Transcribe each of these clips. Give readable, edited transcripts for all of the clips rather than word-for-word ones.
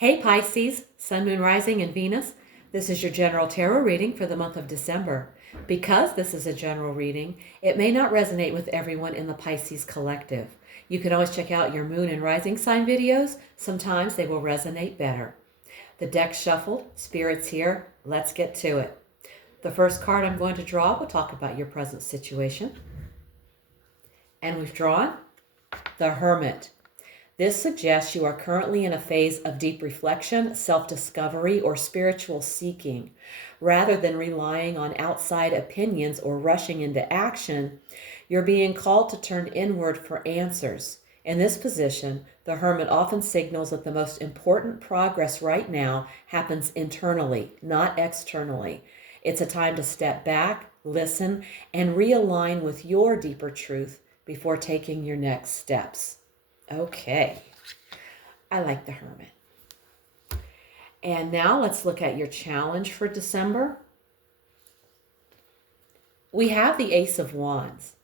Hey Pisces, Sun, Moon, Rising, and Venus. This is your general tarot reading for the month of December. Because this is a general reading, it may not resonate with everyone in the Pisces collective. You can always check out your Moon and Rising sign videos. Sometimes they will resonate better. The deck's shuffled, Spirit's here. Let's get to it. The first card I'm going to draw will talk about your present situation. And we've drawn the Hermit. This suggests you are currently in a phase of deep reflection, self-discovery, or spiritual seeking. Rather than relying on outside opinions or rushing into action, you're being called to turn inward for answers. In this position, the Hermit often signals that the most important progress right now happens internally, not externally. It's a time to step back, listen, and realign with your deeper truth before taking your next steps. Okay, I like the Hermit. And now let's look at your challenge for December. We have the Ace of Wands.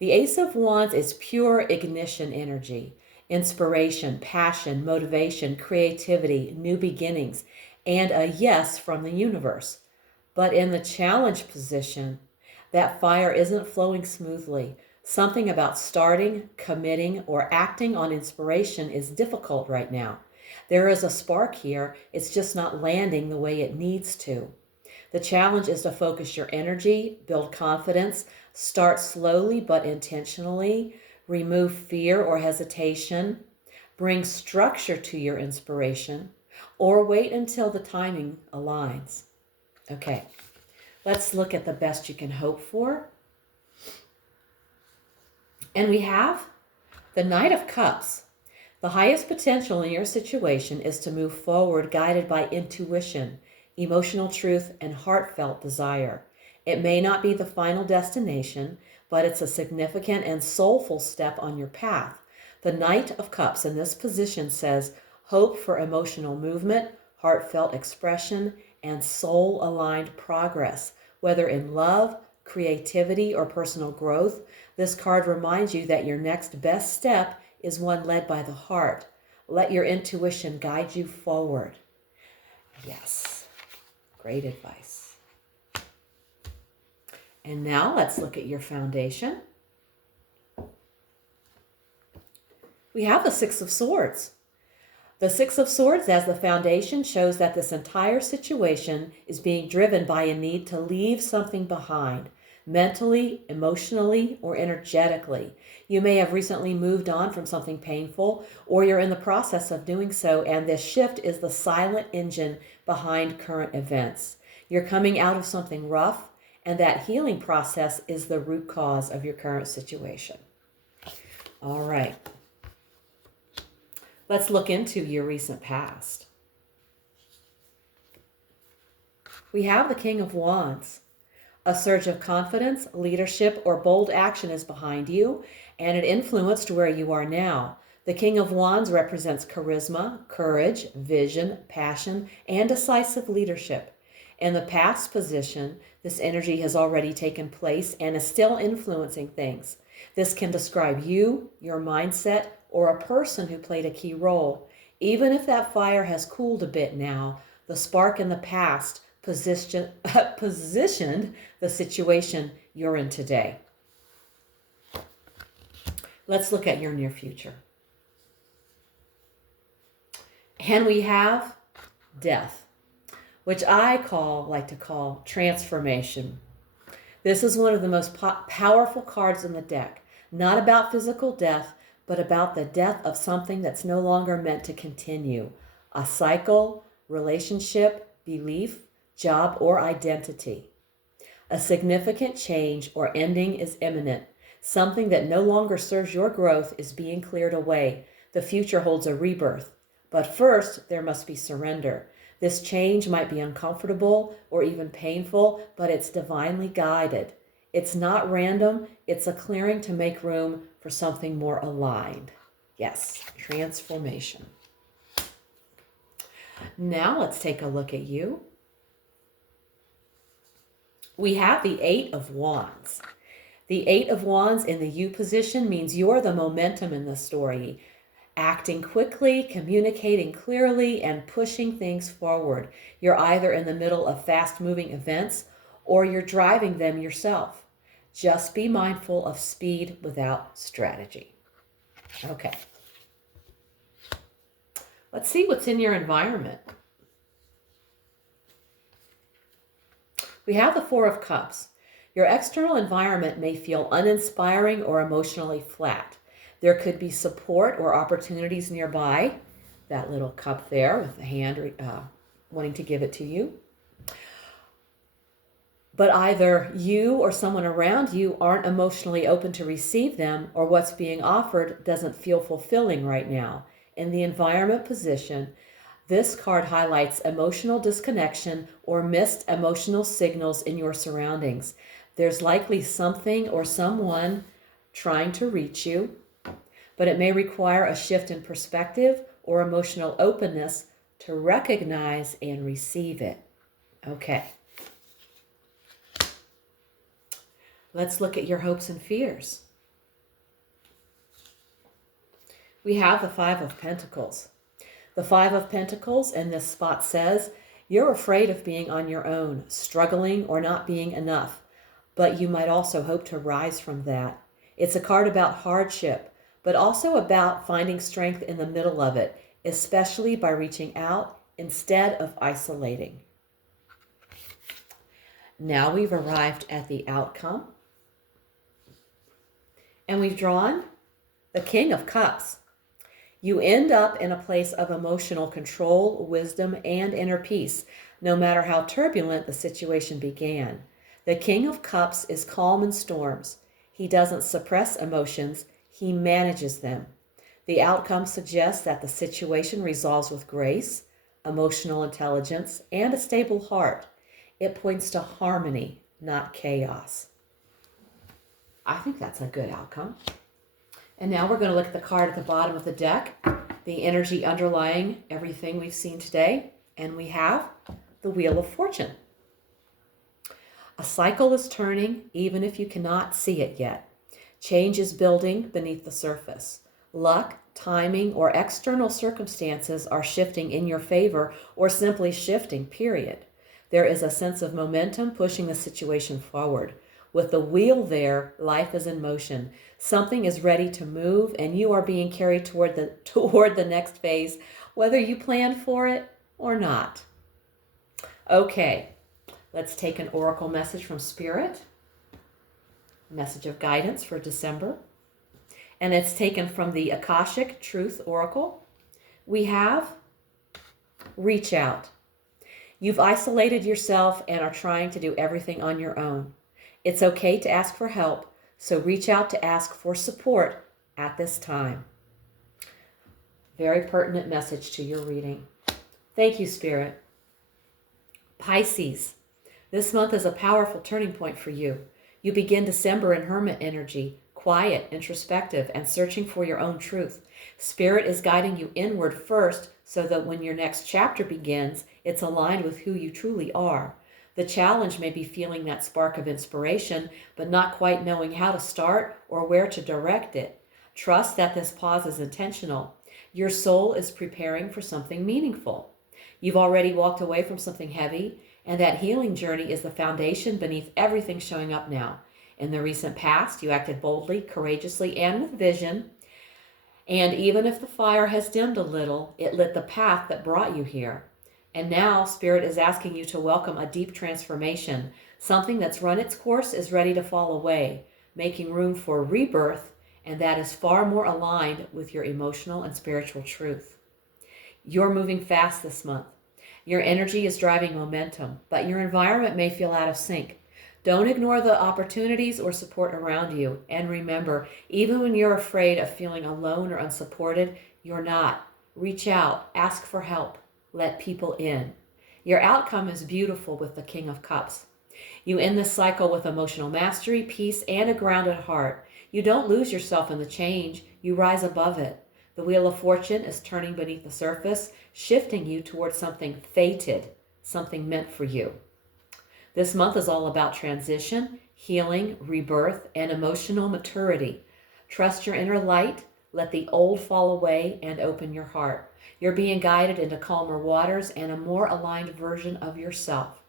The Ace of Wands is pure ignition energy, inspiration, passion, motivation, creativity, new beginnings, and a yes from the universe. But in the challenge position, that fire isn't flowing smoothly. Something about starting, committing, or acting on inspiration is difficult right now. There is a spark here, it's just not landing the way it needs to. The challenge is to focus your energy, build confidence, start slowly but intentionally, remove fear or hesitation, bring structure to your inspiration, or wait until the timing aligns. Okay, let's look at the best you can hope for. And we have the Knight of Cups. The highest potential in your situation is to move forward guided by intuition, emotional truth, and heartfelt desire. It may not be the final destination, but it's a significant and soulful step on your path. The Knight of Cups in this position says hope for emotional movement, heartfelt expression, and soul-aligned progress, whether in love, creativity, or personal growth. This card reminds you that your next best step is one led by the heart. Let your intuition guide you forward. Yes, great advice. And now let's look at your foundation. We have the Six of Swords. The Six of Swords as the foundation shows that this entire situation is being driven by a need to leave something behind, mentally, emotionally, or energetically. You may have recently moved on from something painful, or you're in the process of doing so, and this shift is the silent engine behind current events. You're coming out of something rough, and that healing process is the root cause of your current situation. All right. Let's look into your recent past. We have the King of Wands. A surge of confidence, leadership, or bold action is behind you, and it influenced where you are now. The King of Wands represents charisma, courage, vision, passion, and decisive leadership. In the past position, this energy has already taken place and is still influencing things. This can describe you, your mindset, or a person who played a key role. Even if that fire has cooled a bit now, the spark in the past positioned the situation you're in today. Let's look at your near future. And we have death, which I like to call transformation. This is one of the most powerful cards in the deck. Not about physical death, but about the death of something that's no longer meant to continue. A cycle, relationship, belief, job, or identity. A significant change or ending is imminent. Something that no longer serves your growth is being cleared away. The future holds a rebirth. But first, there must be surrender. This change might be uncomfortable or even painful, but it's divinely guided. It's not random. It's a clearing to make room for something more aligned. Yes, transformation. Now let's take a look at you. We have the Eight of Wands. The Eight of Wands in the you position means you're the momentum in the story. acting quickly, communicating clearly, and pushing things forward. You're either in the middle of fast-moving events or you're driving them yourself. Just be mindful of speed without strategy. Okay. Let's see what's in your environment. We have the Four of Cups. Your external environment may feel uninspiring or emotionally flat. There could be support or opportunities nearby. That little cup there with the hand wanting to give it to you. But either you or someone around you aren't emotionally open to receive them, or what's being offered doesn't feel fulfilling right now. In the environment position, this card highlights emotional disconnection or missed emotional signals in your surroundings. There's likely something or someone trying to reach you, but it may require a shift in perspective or emotional openness to recognize and receive it. Okay. Let's look at your hopes and fears. We have the Five of Pentacles. The Five of Pentacles in this spot says, you're afraid of being on your own, struggling or not being enough, but you might also hope to rise from that. It's a card about hardship, but also about finding strength in the middle of it, especially by reaching out instead of isolating. Now we've arrived at the outcome. And we've drawn the King of Cups. You end up in a place of emotional control, wisdom, and inner peace, no matter how turbulent the situation began. The King of Cups is calm in storms. He doesn't suppress emotions, he manages them. The outcome suggests that the situation resolves with grace, emotional intelligence, and a stable heart. It points to harmony, not chaos. I think that's a good outcome. And now we're going to look at the card at the bottom of the deck, the energy underlying everything we've seen today. And we have the Wheel of Fortune. A cycle is turning even if you cannot see it yet. Change is building beneath the surface. Luck, timing, or external circumstances are shifting in your favor or simply shifting, period. There is a sense of momentum pushing the situation forward. With the wheel there, life is in motion. Something is ready to move, and you are being carried toward the next phase, whether you planned for it or not. Okay, let's take an oracle message from Spirit. Message of guidance for December. And it's taken from the Akashic Truth Oracle. We have reach out. You've isolated yourself and are trying to do everything on your own. It's okay to ask for help, so reach out to ask for support at this time. Very pertinent message to your reading. Thank you, Spirit. Pisces, this month is a powerful turning point for you. You begin December in hermit energy, quiet, introspective, and searching for your own truth. Spirit is guiding you inward first so that when your next chapter begins, it's aligned with who you truly are. The challenge may be feeling that spark of inspiration, but not quite knowing how to start or where to direct it. Trust that this pause is intentional. Your soul is preparing for something meaningful. You've already walked away from something heavy, and that healing journey is the foundation beneath everything showing up now. In the recent past, you acted boldly, courageously, and with vision. And even if the fire has dimmed a little, it lit the path that brought you here. And now Spirit is asking you to welcome a deep transformation. Something that's run its course is ready to fall away, making room for rebirth, and that is far more aligned with your emotional and spiritual truth. You're moving fast this month. Your energy is driving momentum, but your environment may feel out of sync. Don't ignore the opportunities or support around you. And remember, even when you're afraid of feeling alone or unsupported, you're not. Reach out, ask for help. Let people in. Your outcome is beautiful with the King of Cups. You end this cycle with emotional mastery, peace, and a grounded heart. You don't lose yourself in the change. You rise above it. The Wheel of Fortune is turning beneath the surface, shifting you towards something fated, something meant for you. This month is all about transition, healing, rebirth, and emotional maturity. Trust your inner light. Let the old fall away and open your heart. You're being guided into calmer waters and a more aligned version of yourself.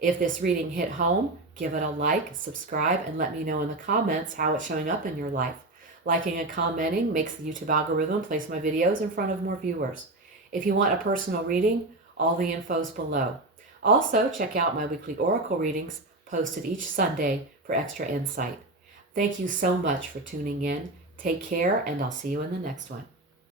If this reading hit home, give it a like, subscribe, and let me know in the comments how it's showing up in your life. Liking and commenting makes the YouTube algorithm place my videos in front of more viewers. If you want a personal reading, all the info's below. Also, check out my weekly oracle readings posted each Sunday for extra insight. Thank you so much for tuning in. Take care, and I'll see you in the next one.